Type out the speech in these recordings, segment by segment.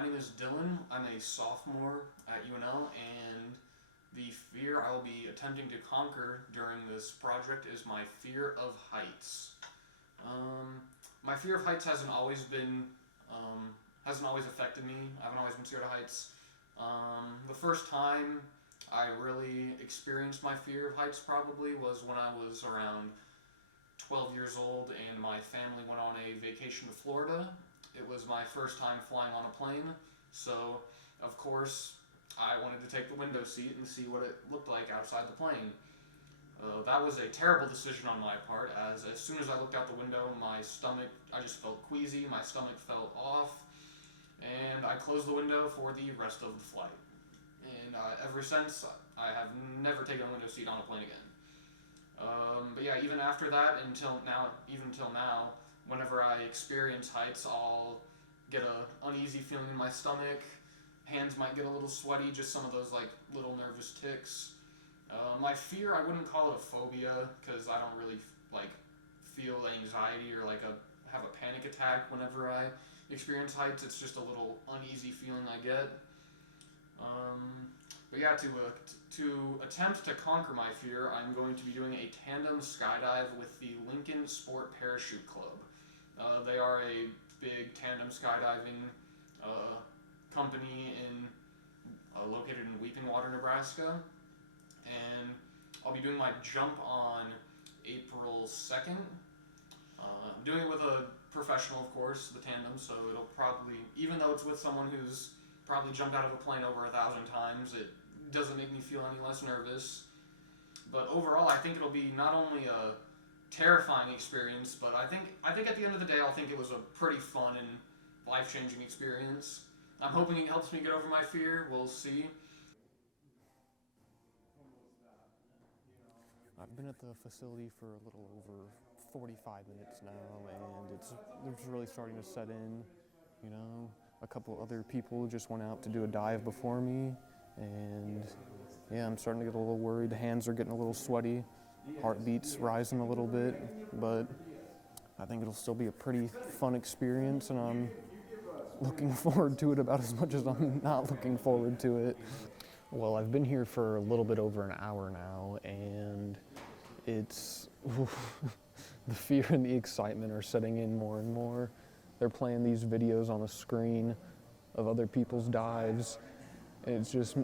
My name is Dylan. I'm a sophomore at UNL, and the fear I will be attempting to conquer during this project is my fear of heights. My fear of heights hasn't always affected me. I haven't always been scared of heights. The first time I really experienced my fear of heights probably was when I was around 12 years old and my family went on a vacation to Florida. It was my first time flying on a plane, so of course I wanted to take the window seat and see what it looked like outside the plane. That was a terrible decision on my part, as soon as I looked out the window, I just felt queasy, my stomach felt off, and I closed the window for the rest of the flight. And ever since, I have never taken a window seat on a plane again. But yeah, even after that, until now, whenever I experience heights, I'll get an uneasy feeling in my stomach. Hands might get a little sweaty, just some of those like little nervous tics. My fear, I wouldn't call it a phobia, because I don't really feel anxiety or have a panic attack whenever I experience heights. It's just a little uneasy feeling I get. But yeah, to attempt to conquer my fear, I'm going to be doing a tandem skydive with the Lincoln Sport Parachute Club. They are a big tandem skydiving company located in Weeping Water, Nebraska. And I'll be doing my jump on April 2nd. I'm doing it with a professional, of course, the tandem, so it'll probably, even though it's with someone who's probably jumped out of a plane over 1,000 times, it doesn't make me feel any less nervous. But overall, I think it'll be not only a terrifying experience, but I think at the end of the day, I'll think it was a pretty fun and life-changing experience. I'm hoping it helps me get over my fear. We'll see. I've been at the facility for a little over 45 minutes now, and it's really starting to set in. You know, a couple other people just went out to do a dive before me, and yeah, I'm starting to get a little worried. The hands are getting a little sweaty, heartbeat's rising a little bit, but I think it'll still be a pretty fun experience, and I'm looking forward to it about as much as I'm not looking forward to it. Well, I've been here for a little bit over an hour now, and it's the fear and the excitement are setting in more and more. They're playing these videos on a screen of other people's dives, and it's just,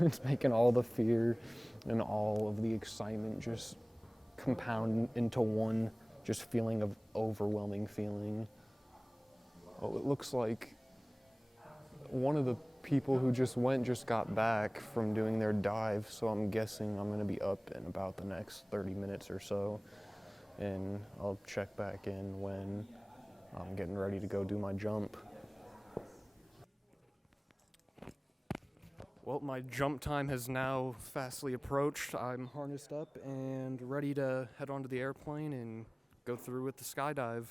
it's making all the fear and all of the excitement just compound into one just feeling of overwhelming feeling. Well, it looks like one of the people who just got back from doing their dive, so I'm guessing I'm going to be up in about the next 30 minutes or so, and I'll check back in when I'm getting ready to go do my jump. Well, my jump time has now fastly approached. I'm harnessed up and ready to head onto the airplane and go through with the skydive.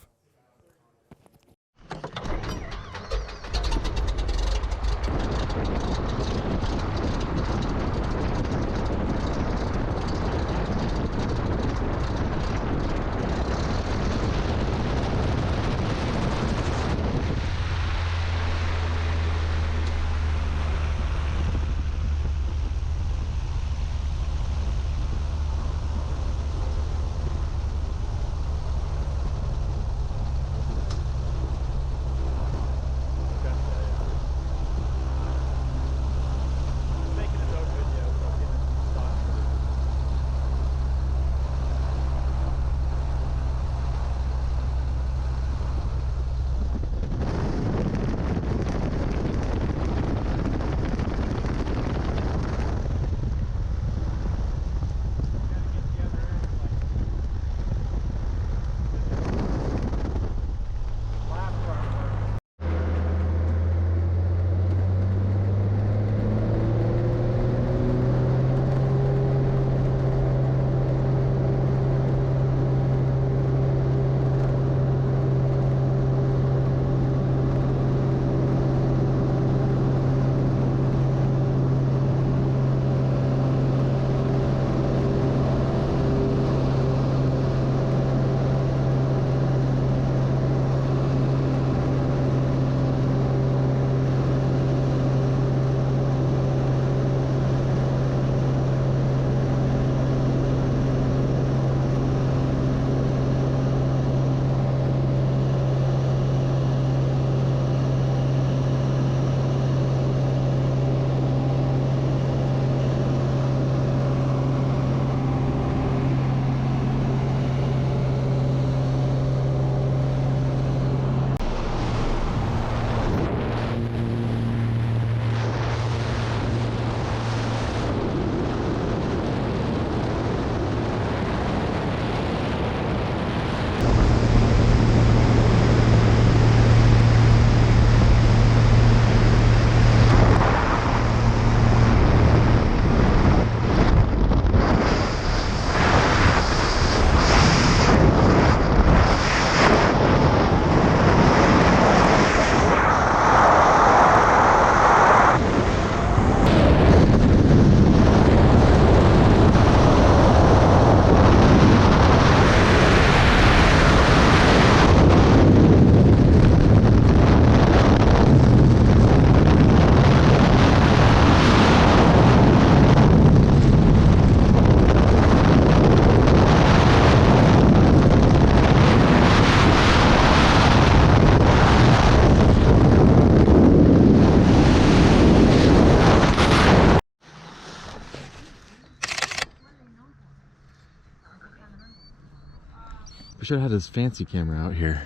should have had his fancy camera out here.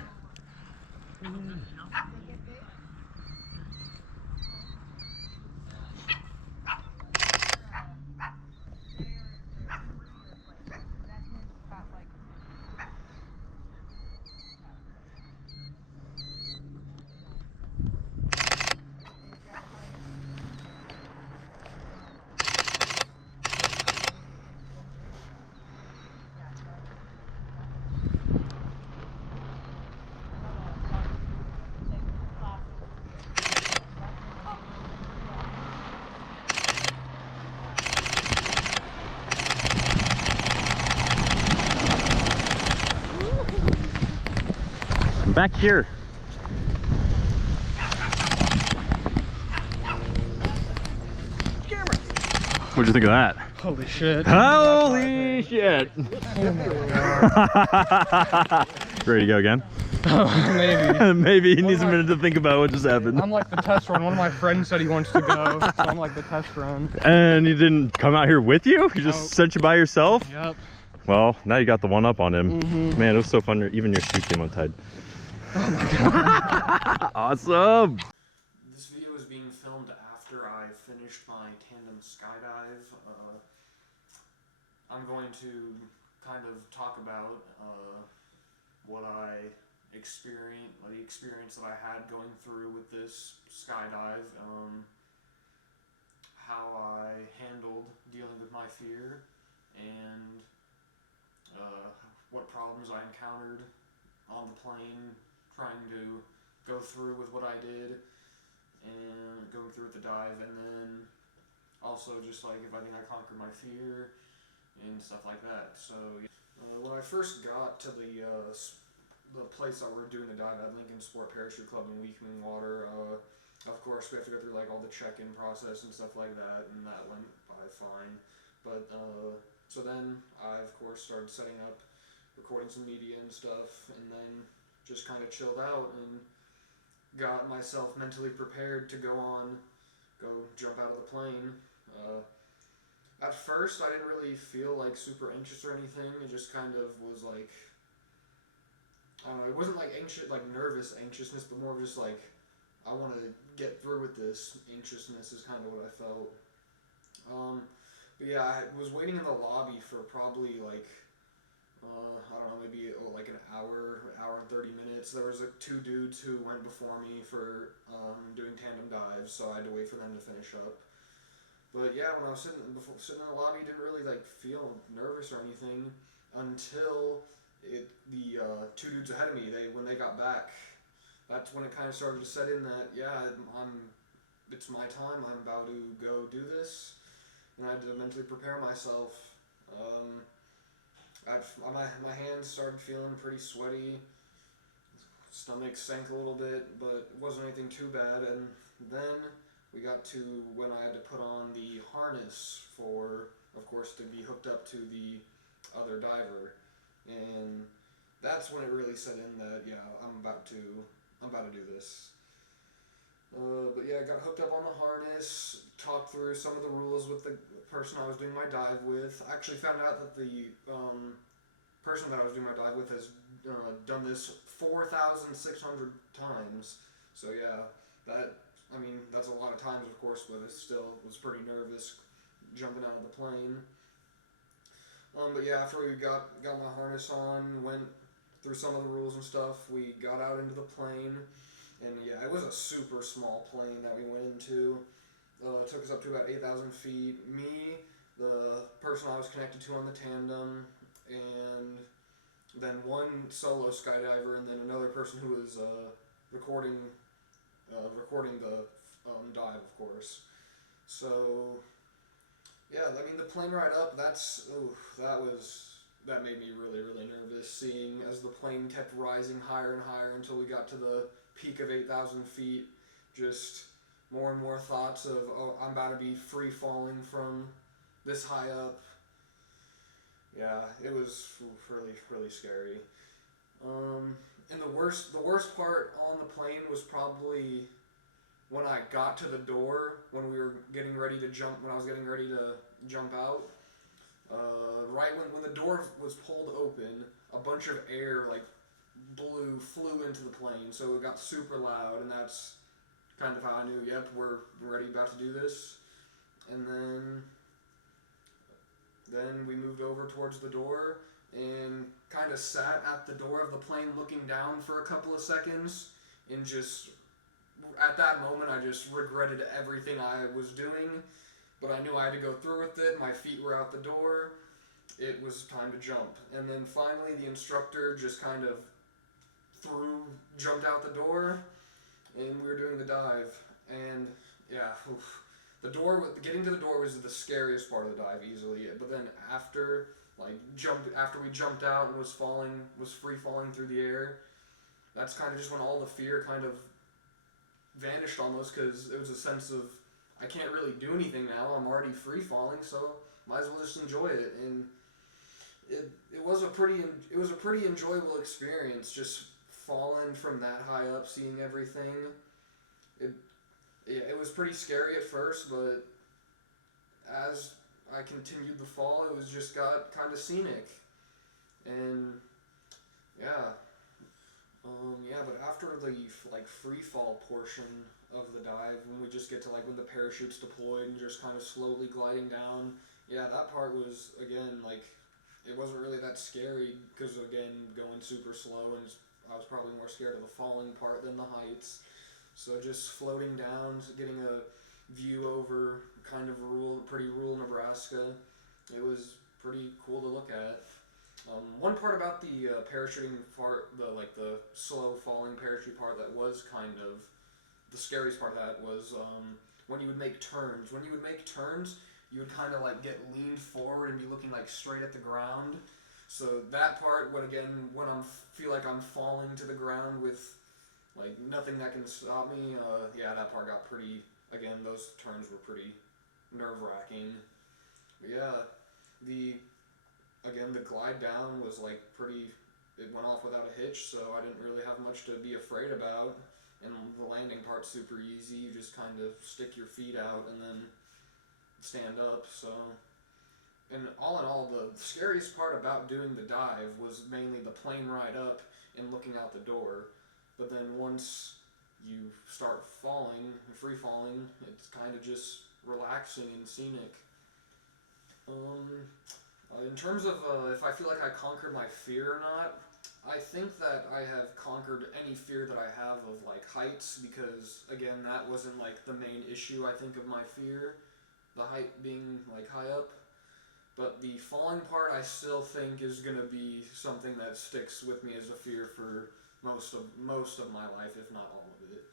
I'm back here. What'd you think of that? Holy shit. Holy shit. Ready to go again? Maybe. Maybe he needs a minute to think about what just happened. I'm like the test run. One of my friends said he wants to go, so I'm like the test run. And he didn't come out here with you? He just sent you by yourself? Yep. Well, now you got the one up on him. Mm-hmm. Man, it was so fun. Even your shoe came untied. Oh my god. Awesome. This video is being filmed after I finished my tandem skydive. I'm going to kind of talk about what I experienced, the experience that I had going through with this skydive, how I handled dealing with my fear, and what problems I encountered on the plane trying to go through with what I did and going through with the dive, and then also just like if I think I conquered my fear and stuff like that. So when I first got to the place that we're doing the dive at, Lincoln Sport Parachute Club in Weekman Water, of course we have to go through like all the check-in process and stuff like that, and that went by fine. But so then I of course started setting up, recording some media and stuff, and then just kind of chilled out and got myself mentally prepared to go jump out of the plane. At first, I didn't really feel like super anxious or anything. It just kind of was like, I don't know, it wasn't like anxious, like nervous anxiousness, but more of just like, I want to get through with this. Anxiousness is kind of what I felt. But yeah, I was waiting in the lobby for probably like, I don't know, maybe like an hour and 30 minutes. There was two dudes who went before me for doing tandem dives, so I had to wait for them to finish up. But yeah, when I was sitting in the lobby, I didn't really like feel nervous or anything until the two dudes ahead of me. When they got back, that's when it kind of started to set in that it's my time. I'm about to go do this, and I had to mentally prepare myself. My hands started feeling pretty sweaty. Stomach sank a little bit, but it wasn't anything too bad. And then we got to when I had to put on the harness for, of course, to be hooked up to the other diver, and that's when it really set in that I'm about to do this. But yeah, I got hooked up on the harness, talked through some of the rules with the person I was doing my dive with. I actually found out that the person that I was doing my dive with has done this 4,600 times. So yeah, that's a lot of times, of course, but it still was pretty nervous jumping out of the plane. But yeah, after we got my harness on, went through some of the rules and stuff, we got out into the plane, and yeah, it was a super small plane that we went into. It took us up to about 8,000 feet. Me, the person I was connected to on the tandem, and then one solo skydiver, and then another person who was recording the dive, of course. So yeah, the plane ride up, that made me really, really nervous, seeing as the plane kept rising higher and higher until we got to the peak of 8,000 feet. Just more and more thoughts of, I'm about to be free falling from this high up. Yeah, it was really, really scary. And the worst part on the plane was probably when I got to the door, when we were getting ready to jump, when I was getting ready to jump out. right when the door was pulled open, a bunch of air like flew into the plane, so it got super loud, and that's kind of how I knew, yep, we're ready, about to do this. And then we moved over towards the door and kind of sat at the door of the plane looking down for a couple of seconds, and just at that moment I just regretted everything I was doing, but I knew I had to go through with it. My feet were out the door. It was time to jump. And then finally the instructor just kind of jumped out the door, and we were doing the dive. And yeah, getting to the door was the scariest part of the dive easily. But then after we jumped out and was free falling through the air, that's kind of just when all the fear kind of vanished almost, because it was a sense of, I can't really do anything now. I'm already free falling, so might as well just enjoy it. And it was a pretty enjoyable experience, just falling from that high up, seeing everything. It was pretty scary at first, but as I continued the fall, it was just got kind of scenic. And but after the free fall portion of the dive, when we just get to when the parachute's deployed and just kind of slowly gliding down, that part was, again, it wasn't really that scary, because again, going super slow, and I was probably more scared of the falling part than the heights. So just floating down, getting a view over kind of pretty rural Nebraska, it was pretty cool to look at. One part about the parachuting part, the slow falling parachute part, that was kind of the scariest part of that was when you would make turns. When you would make turns, you would kind of get leaned forward and be looking straight at the ground. So that part, when I feel like I'm falling to the ground with nothing that can stop me, that part got pretty. Again, those turns were pretty nerve-wracking. But the glide down was it went off without a hitch, so I didn't really have much to be afraid about. And the landing part's super easy. You just kind of stick your feet out and then stand up. So, and all in all, the scariest part about doing the dive was mainly the plane ride up and looking out the door. But then once you start free falling, it's kind of just relaxing and scenic. In terms of if I feel like I conquered my fear or not, I think that I have conquered any fear that I have of heights, because again, that wasn't the main issue I think of my fear, the height being high up. But the falling part, I still think, is gonna be something that sticks with me as a fear for most of my life, if not all of it.